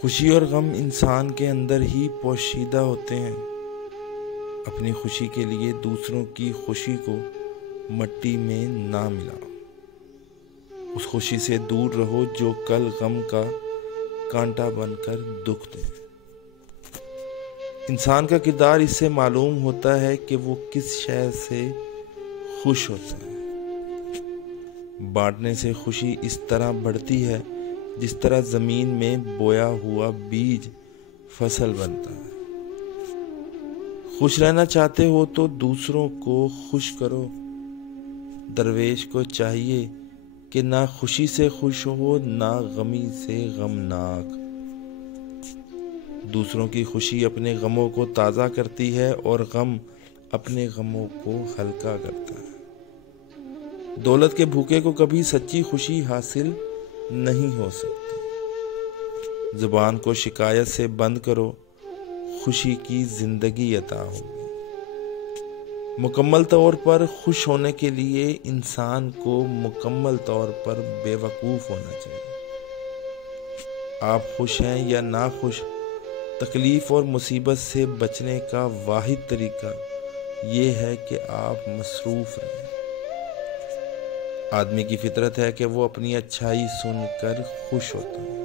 خوشی اور غم انسان کے اندر ہی پوشیدہ ہوتے ہیں۔ اپنی خوشی کے لیے دوسروں کی خوشی کو مٹی میں نہ ملاؤ۔ اس خوشی سے دور رہو جو کل غم کا کانٹا بن کر دکھ دے۔ انسان کا کردار اس سے معلوم ہوتا ہے کہ وہ کس شے سے خوش ہوتا ہے۔ بانٹنے سے خوشی اس طرح بڑھتی ہے جس طرح زمین میں بویا ہوا بیج فصل بنتا ہے۔ خوش رہنا چاہتے ہو تو دوسروں کو خوش کرو۔ درویش کو چاہیے کہ نہ خوشی سے خوش ہو نہ غمی سے غمناک۔ دوسروں کی خوشی اپنے غموں کو تازہ کرتی ہے اور غم اپنے غموں کو ہلکا کرتا ہے۔ دولت کے بھوکے کو کبھی سچی خوشی حاصل نہیں ہو سکتی۔ زبان کو شکایت سے بند کرو، خوشی کی زندگی عطا ہوگی۔ مکمل طور پر خوش ہونے کے لیے انسان کو مکمل طور پر بے وقوف ہونا چاہیے۔ آپ خوش ہیں یا ناخوش، تکلیف اور مصیبت سے بچنے کا واحد طریقہ یہ ہے کہ آپ مصروف رہیں۔ آدمی کی فطرت ہے کہ وہ اپنی اچھائی سن کر خوش ہوتا ہے۔